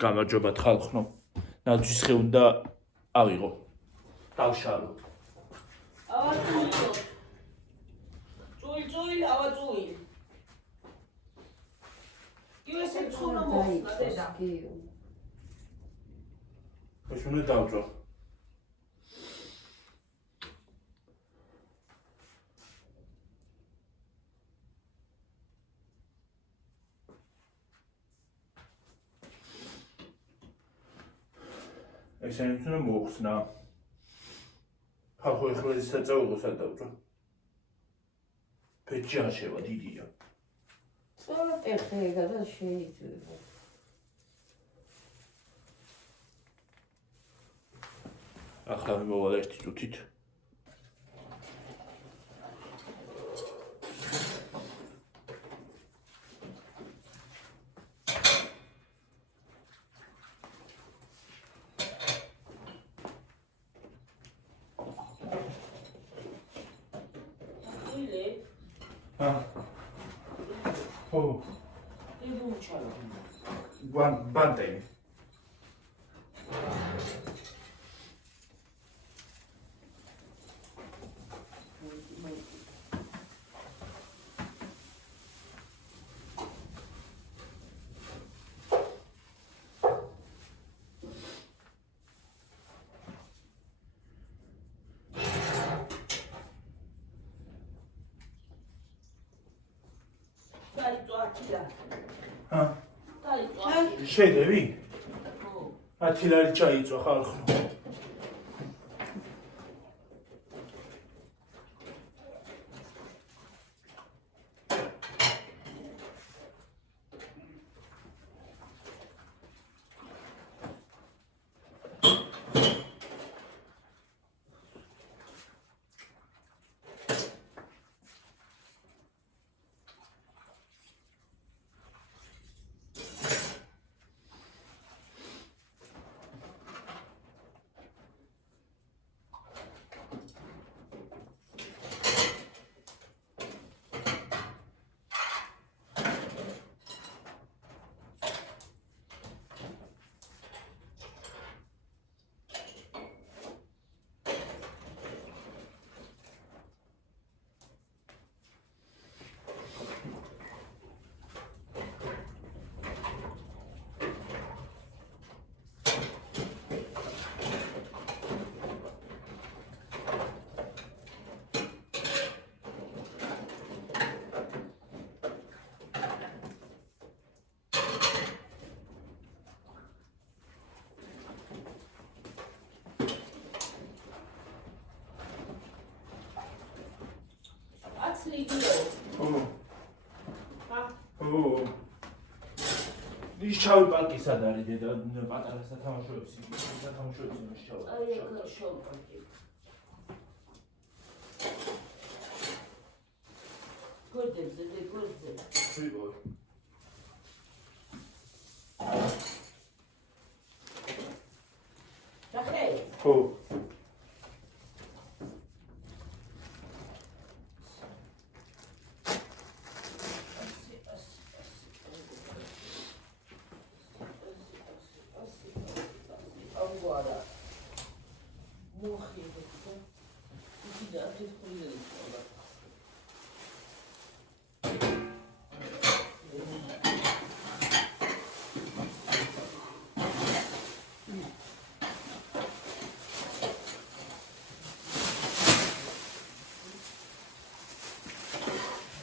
გამარჯობა ხალხო. ნაძვის ხე უნდა ავიღო. დავშალო. ავაწუილო. წუი, ავაწუილ. ისე ცხუნა მოხდა დედა. ეს უნდა დავწვა. ესენი უნდა მოხსნა. ხალხო ეხლა ის საწაულო სადავწვა. ფეჭი აღშევა დიდია. სწორად ეხება და შეიძლება. ახლა მოვალ ერთი წუთით. Oh. One thing. შედევი? ათილარი ჩაიწვა ხალხო. ის ჩავი პარკი სად არის დედა პატარა სათამაშოებს იმის ჩავი. აი ახლა შოუ პარკი. გორდებზე. ვიყო. დახე? ხო.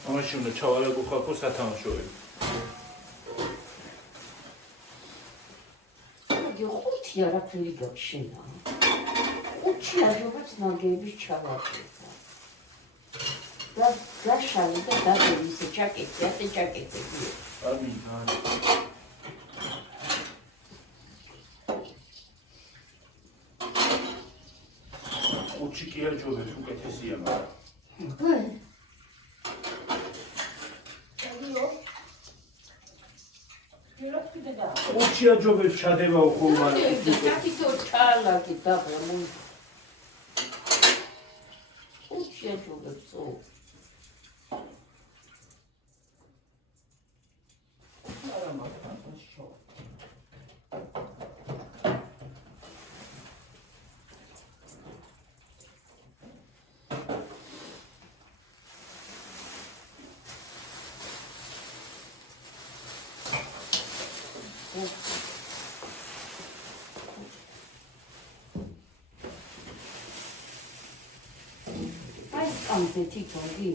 ამაში უნდა ჩავალებო ხალხო სათამაშოები. ხუთი არაფერი გაგშინა. ხუთი აჟობაც ნაგების ჩავაკეთა. და გაშალი და დაგევის ჯაკეტი, ასე ჯაკეტები. ამიგან. ხუთი კი აჯობებს უკეთესია მაგრამ. ხუთი აჯობებს ჩადევაო ხოლმე. საკითხო ჩალაკი დაბლა. ხუთი აჯობებს ო. არა მაგრამ შო. აი სკამზე თითოგი.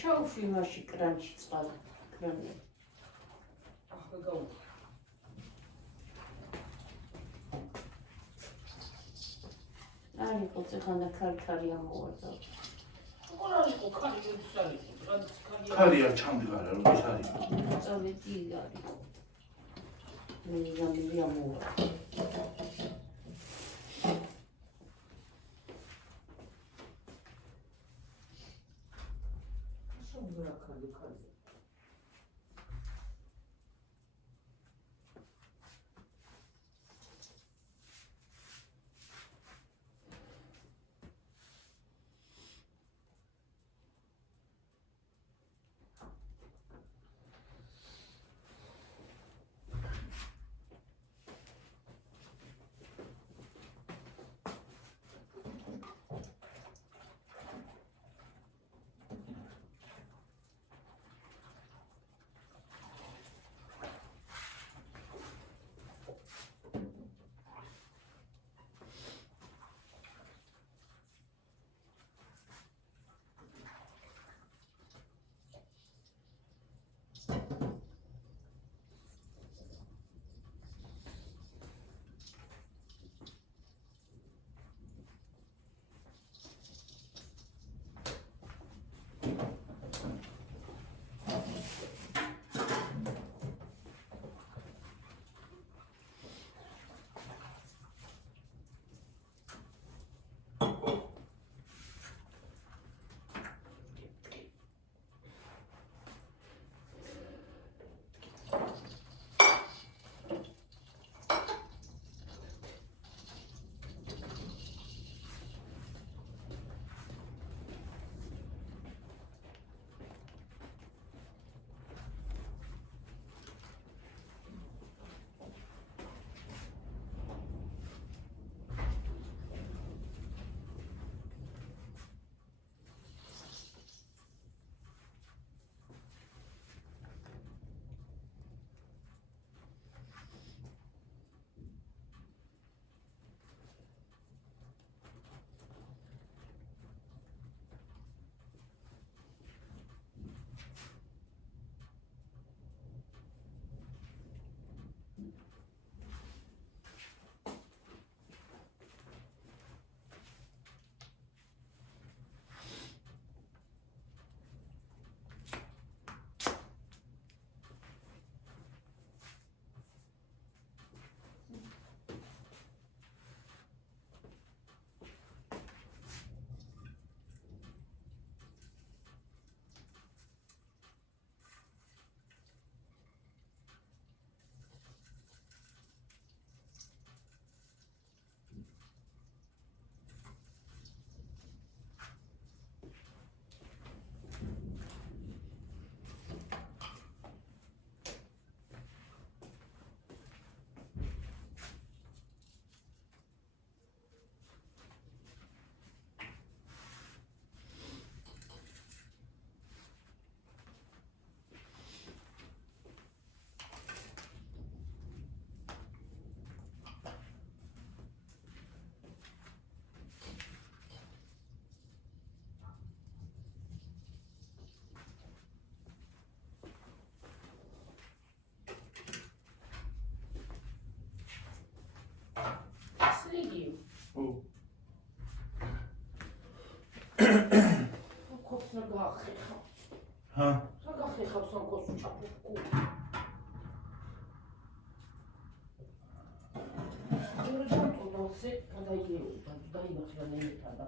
ჩაუშვი მაშინ კრანჩი წყალი კრანი. ახლა გაუ. აი ხოцеხანა ქარი ამოვარდა. ყოლარიყო ქარი ძუსარიყო, რაც ქარი. ქარია ჩამდგარა რომ ის არის. წავედი არის. მე ამოვარდა. შევდრა ქარი ქარი. ჰა გახეხავ სამყოს უჭაფუკუ. Você cada dia daí na flanela tá.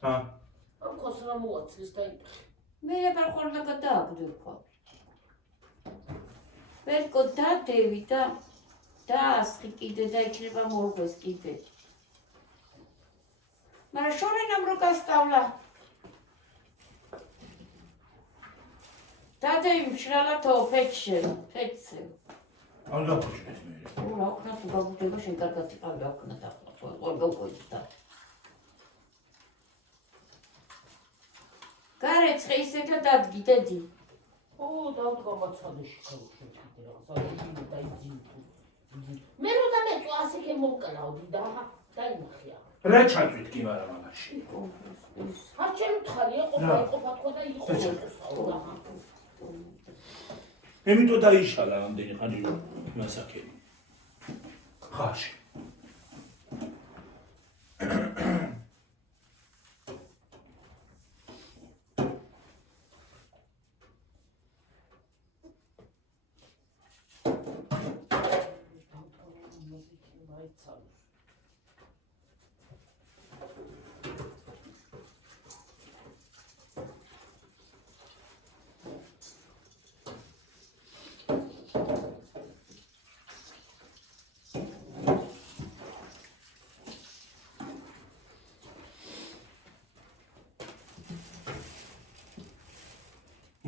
ჰა ამ ხოს რა მოაცეს და მე აბა ხოლმე გადააგდო. ვერკო დადევი და დაასხი კიდე და იქნება მორგვეს კიდე. მაგრამ შორენამ რო გასწავლა. დადევი მშრალათო ფეჩზე. არ გაფუჭდეს მე. რა ხნა თუ გაგუდება შენ კარგად იყავი აქნა და გოგოითა. გარეცხე ისე და დადგი დედი. დავდგა მაცადეში გავუშვით რაღაცა დაიძინო. მე რო დამეწვა ასექე მოკალავდი და დაინახია. რა ჩაწვით კი მარა მაგაში. არჩენ თხარია ყოფა თქო და იყო. ემიტო დაიშალა ამდენი ხანი მასაკები. ხაში.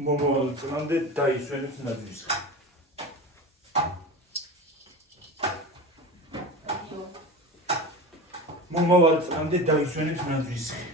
მომავალ წლამდე დაისვენებს ნაძვისხი. მომავალ წლამდე დაისვენებს ნაძვისხი.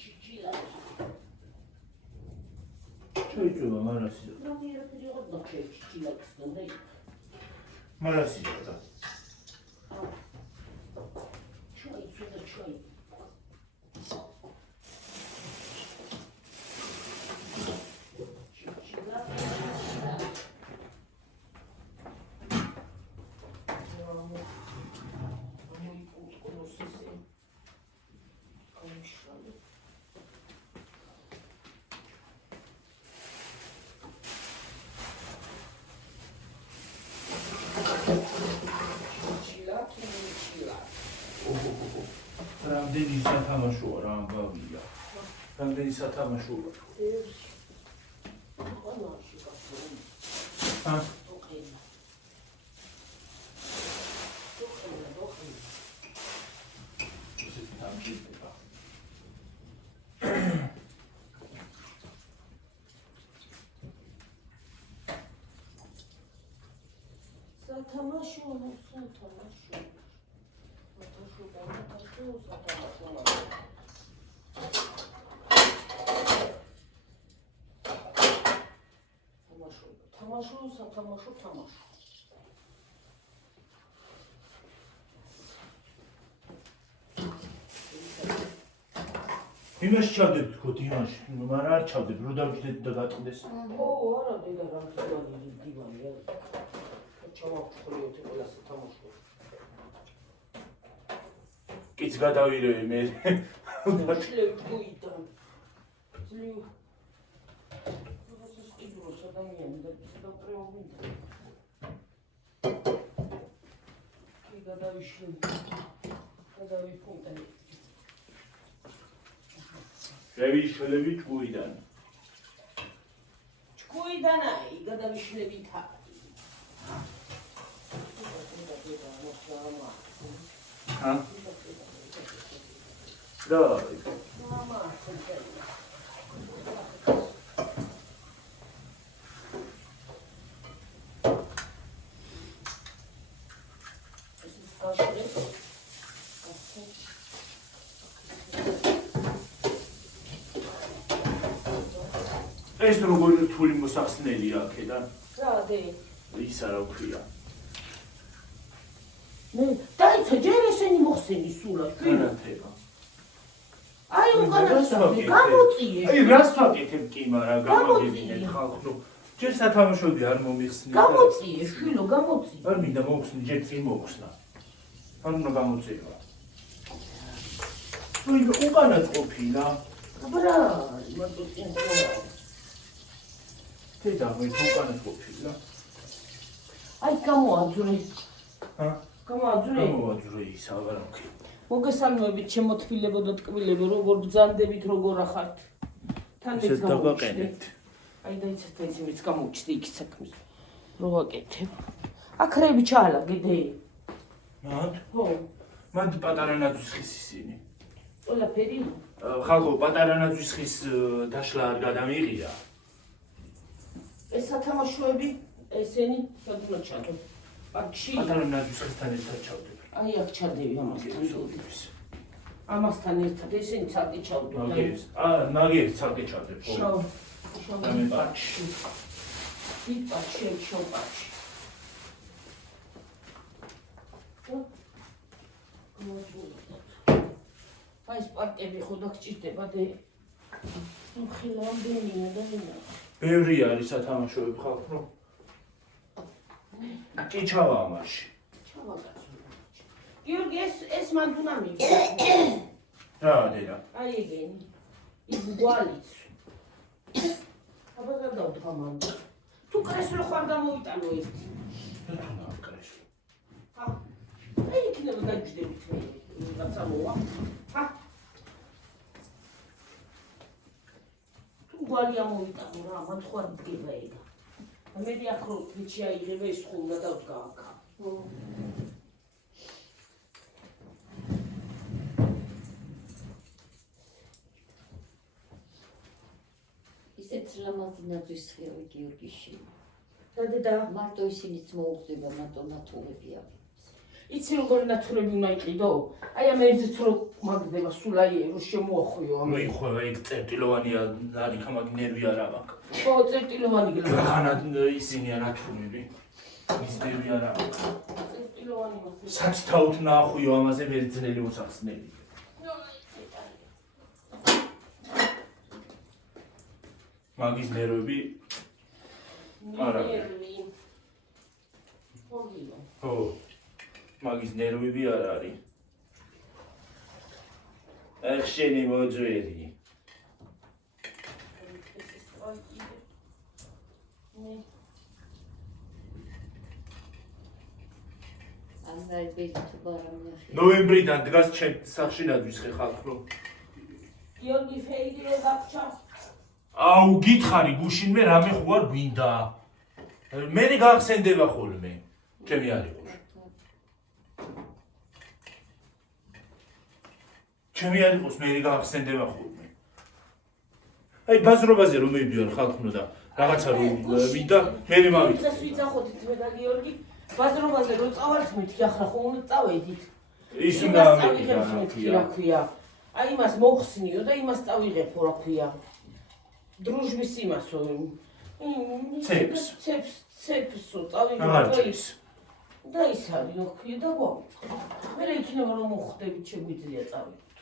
ჩიჩილა ჩოიწოვა მარასი რა მიერები იყო და ჩიჩილა გსნდა მარასი და ჩოიწოვა ჩოი ჩიჩილა რამდენი სათამაშოა რა ამბავია რამდენი სათამაშოა ა თამაშო იმას ჩავდებ თქო დივანში მაგრამ არ ჩავდებ რო დავჭდეთ და გატყდეს არა დედა რა დივანია ჩავახტოლიოთ ყველა თამაშო კიც გადავირევი მე შლევ გუიდან ძლივ როდესაც იბროს ადამიანი და დატრეობინდა კი გადავიფუნტე შევიშლები ჭუიდან ჭუიდანაი გადავიშლებით ა რა მამა ეს როგორი რთული მოსახსნელია აქედან რა დე ისა რა ქვია მე დაიცა ჯერ ესენი მოხსენი სულა განათება აი უკანასკნელი გამოწიე აი რას ვაკეთებ კი მაგრამ გამოგებინეთ ხალხო ჯერ სათამაშოები არ მომიხსნი გამოწიე შვილო გამოწიე არ მინდა მოხსნი ჯერ წინ მოხსნა არ უნდა გამოწევა ნუ უკანაც ყოფილა ბრა მარტო წინ დედა მე უკანაც ყოფილა აი გამოაძვრე ა გამოაძვრე გამოაძვრე ის აღარ მქი მოგესალმებით შემოთბილებო და ტკბილებო როგორ ბრძანდებით როგორ ახართ თანდეც დავაყენებთ აი დაიცეთ ისიც გამოუჩდი იქ საქმეს რო ვაკეთებ აქრეები ჩაალაგე დე მათ ხო მათ პატარა ნაძვის ისინი ყველაფერი ხალხო პატარა ნაძვის დაშლა არ გადამიღია ეს სათამაშოები ესენი სადღაც ჩადო პარკში პატარა ნაძვისთან ერთად ჩავდები აი აქ ჩადები ამასთან დოდის ამასთან ერთად ესენი ცალკე ჩავდო ნაგებს ცალკე ჩავდებ შავ პარკში დიდ პარკში შავ პარკში აი ეს პარკები ხო და გჭირდება დე ხილამდენია და ვინა ბევრი არის სათამაშოები ხალხო კი ჩავა ამაში გიორგი ეს მან თუ ნამი რა დედა აი ეგენი ის გვალიც აბა გადავდგა მან თუ კრესლო ხარ გამოიტანო ერთი და თუ ნაკრეში აი იქნება დაიჯდებით მე რაცა მოვა თუ გვალი ამოიტანო რა მან ხო არ დგება ეგ მე დიახრო თვიჩი აიღება ეს ხომ უნდა დავდგა აქ ისეთ ლამაზი ნაძვის ხილი გიორგიში და დედა მარტო ისინიც მოუხდება მარტო ნათურები აქვს იცი როგორ ნათურები უნდა იყიდო? აი ამ ერთზეც რო მაგდება სულ აი რო შემოახვიო ამ. ნუ იხო ეგ წერტილოვანია არის ხამაკ ნერვი არა მაქვს. ხო, წერტილოვანი გლეხა. ხანა ისინია ნათურები. ის ნერვი არა მაქვს. წერტილოვანი მაქვს. საცთავთ ნახვიო ამაზე მერძნელი მოსახსნელი. მაგის ნერვები არა. ხო. მაგის ნერვები არ არის. ეხ შენი მოძვერი. ნოემბრიდან დგას ჩემ სახლში ნადვისხე ხალხო. გიორგი ფეიდი რო დაგჭა. აუ გითხარი გუშინმე რამე ხო არ გვინდა. მე გახსენდება ხოლმე. ჩემი არ იყო. ჩემი არ იყოს მე გახსენდება ხოლმე. აი ბაზრობაზე რომ მივდივარ ხალხო და რაღაცა რომ მინდა მე მივიდე. დღეს ვიძახოთ მე და გიორგი ბაზრობაზე რო წავალთ მითი ახლა ხომ უნდა წავედით. ის უნდა რა ქვია. აი იმას მოხსნიო და იმას წავიღებო რა ქვია. დრუჟბის იმასო. ცეპსო წავიღებ. და ის არის რა ქვია და გვაუწყო. მე იქნება რომ მოხდებით შეგვიძლია წავიდეთ.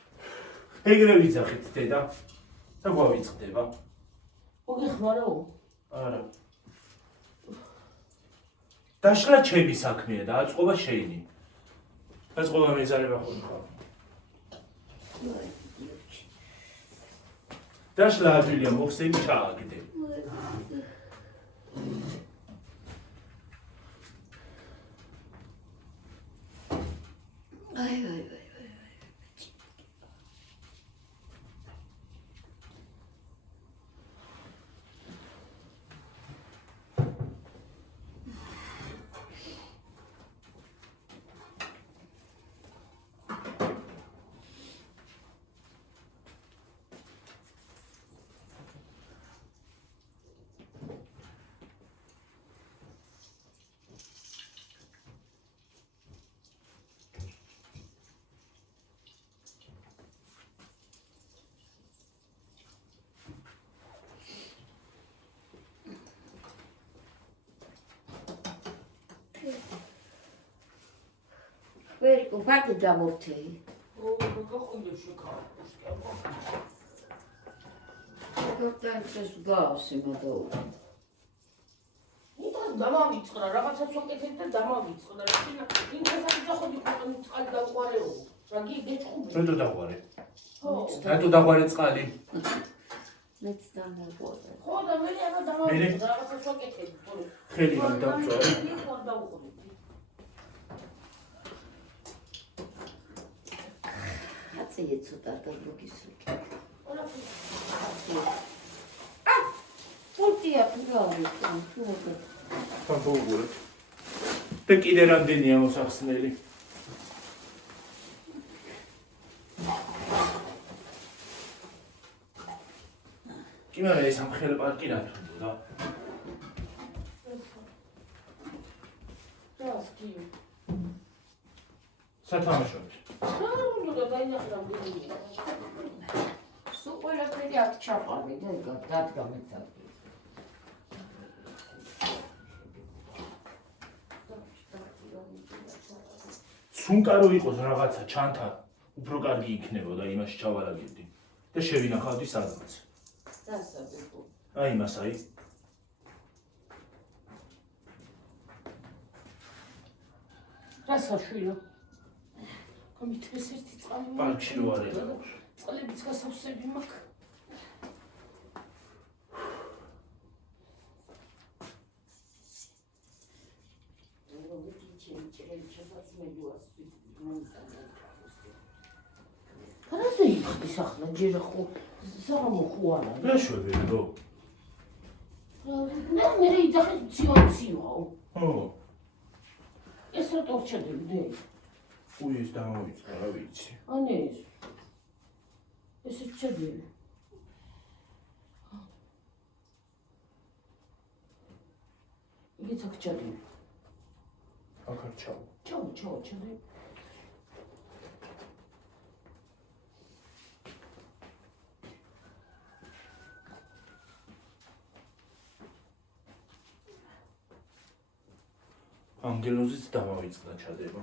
ეგრე ვიძახით დედა. და გვავიწყდება. მოგეხმარო? არა. დაშლა ჩემი საქმეა და აწყობა შეინი. აწყობა მეძარება ხოლმე. დაშლა ადვილია მოხსენი ჩააგდე. აი. Verico, fate già morte. Importante sgassi, madonna. დამავიწყდა რაღაცას ვაკეთებ და დამავიწყდა. იმასაც ვიძახოდი ქვეყნის წყალი დაყვარეო. რა გიჩხუბე. რატო დაყვარე? ხო. რატო დაყვარე წყალი? მეც დამაყვარე. ხო და მე ახლა დამავიწყდა რაღაცას ვაკეთებ. ხელი არ დავწვე. ხო დავუყურე. აცი ცოტა და ლოგისო. პულტია პურავი, თუ თამბოგურე. და კიდე რამდენია მოსახსნელი? იმანა ეს ამ ხელ პარკი რა თუნდა? დასკი. სათამაშოდ. და დაინახა მგელი. სულ ყველაფერი აქ ჩაყავი და დადგა მეცადი. სუნკა რო იყოს რაღაცა ჩანთა, უფრო კარგი იქნებოდა იმაში ჩავალაგებდი და შევინახავდი სადღაც. დასაბებო. აი იმას აი. რასაშვილო? კომიტეს ერთი წყალი. პარკში რო არის. წყლებიც გასავსები მაქვს. რაზე იხდის ახლა ჯერ ხო საღამო ხო არა? ნაშვებიო. მე იძახე ციო. ხო. ეს რა თორჩადები? უის დამოვიწყდა რა ვიცი. ანე ეს ჩადები. იგიც აქ ჩადები. აქ არ ჩავა. ჩო. ანგელოზიც დავავიწყდა ჩადება.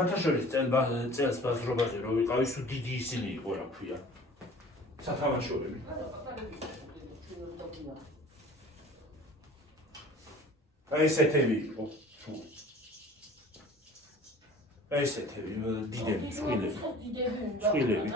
სხვათაშორის წელს ბაზრობაზე რო ვიყავი, სულ დიდი ისინი იყო, რა ქვია. სათამაშოები. აი ესეთები იყო. აი ესეთები, დიდები, წყვილები.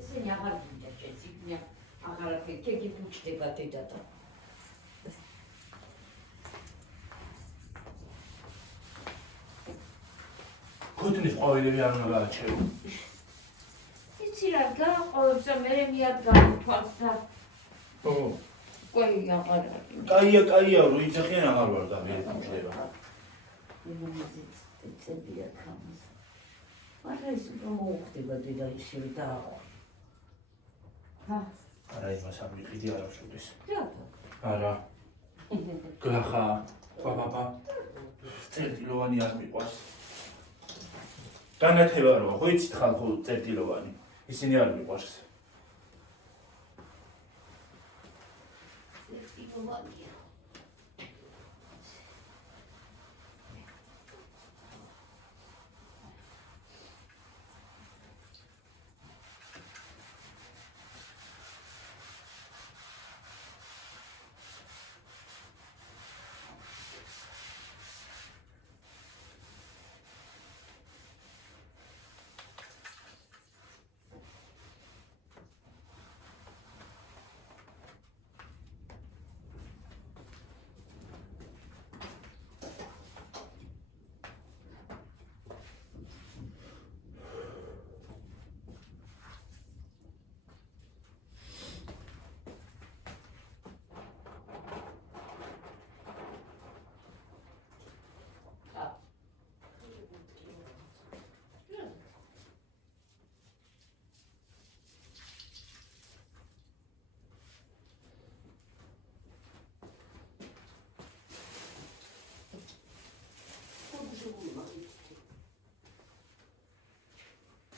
ესენი აღარ გინდა შეციგნია, აღარაფერი, კეგი ფუჭდება დედა და ქუთნის ყვავილები არ უნდა გააჩერო. იცი რა გააყოლებს და მერე მიადგავ თვალს და ო, ყვავი აღარ არის. კაია, რო იძახიან აღარ ვარ და მე ფუჭდება. წებია თამას. არა ის უფრო მოუხდება დედა ისევ დააყო. არა იმას არ ვიყიდი არ აღწევს. რატო? არა. გლახა, პაპა. წერტილოვანი არ მიყვარს. განათება რა, ხო იცით ხალხო წერტილოვანი. ისინი არ მიყვარს. წერტილოვანია.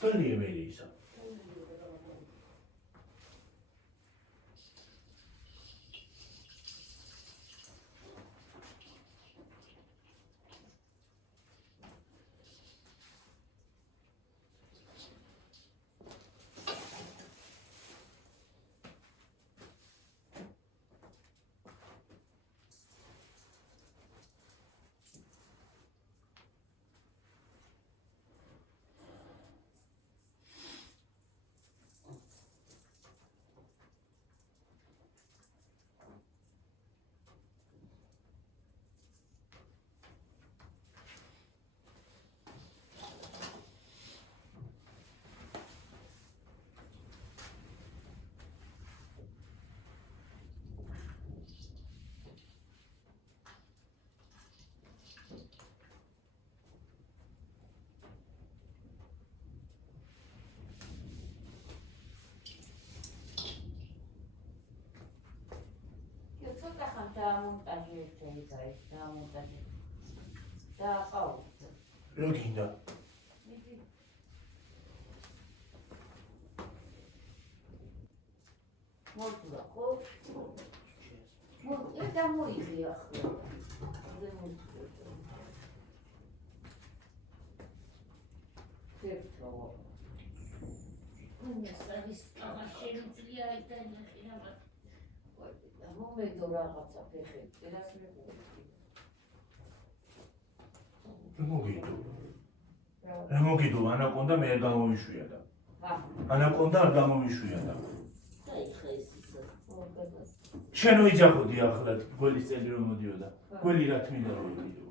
Tony Melissa. რა გინდა? მოდლა ხო? და მოიძი ახლა. მომედო რაღაცა ფეხები, რას მეყურებდი. რა მოგიდო, ანაკონდა მე არ გამომიშვია და. ანაკონდა არ გამომიშვია და. შენ ვიძახოდი ახლა გველის წელი რომ მოდიოდა. გველი რა თმინდა რომ მოდიო.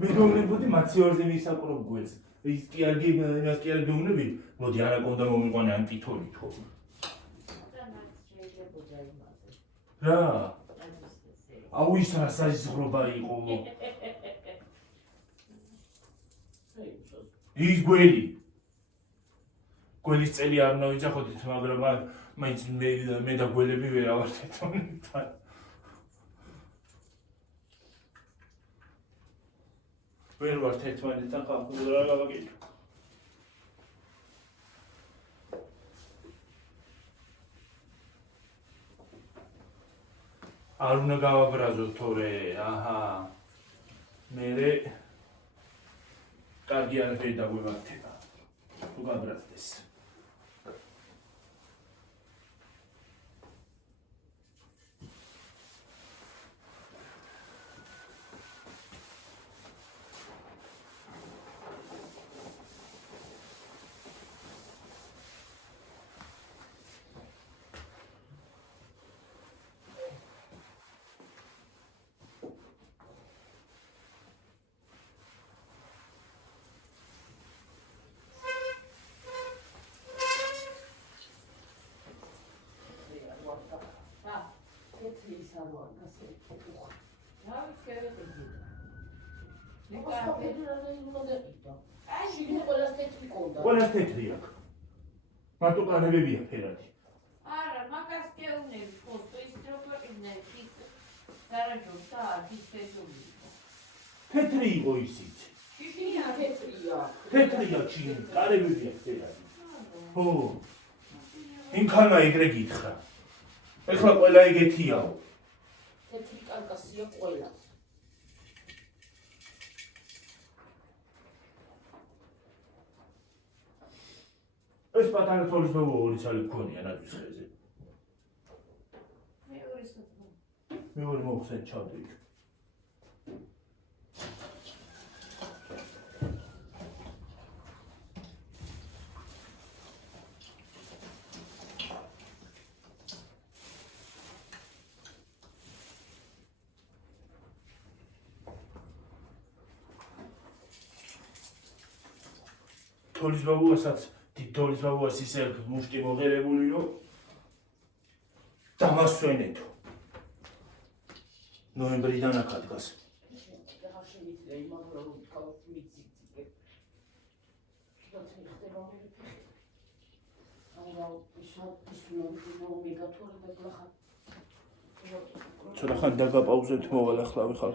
მე დონებოდი მაციორზე მისაკრობ გველს. ის კი არ იმას კი არ დონები, მოდი ანაკონდა მომიყვანე ამ ტიტოლით ხო. რა? აუ ის რა საზღრობა იყო. ის გველი. გველის წელი არ ნავიძახოდით, მაგრამ მაინც მე და გველები ვერავარ ერთმანეთთან. ვერ ვართ ერთმანეთთან ხალხო რა გავაკეთო. არ უნდა გავაბრაზოთ თორე, აჰა. მერე კარგი არაფერი დაგვემართება. თუ გაბრაზდეს. ყველას თეთრი აქვს. მარტო კანებებია ფერადი. არა, მაგას გეუბნები ფოსტო ის დროგვეყიდნეთ ის სარაჯოს და ის ფესული იყო. თეთრი იყო ისიც. შიშია თეთრია. თეთრია ჩინი, კანებებია ფერადი. ხო. იმ ხალმა ეგრე გითხრა. ეხლა ყველა ეგეთიაო. თეთრი კარკასია ყველას. ეს პატარა თოლის ბაბა ორი ცალი გქონია ნაძვის ხეზე. მეორე მოხსენ ჩავდი იქ. თოლის ბაბუასაც თოლის ბაბუას ისე მუშტი მოღერებული რომ დამასვენეთო. ნოემბრიდან აქ ადგას. ცოტა ხანი დაგაპაუზეთ მოვალ ახლა ვიხარ.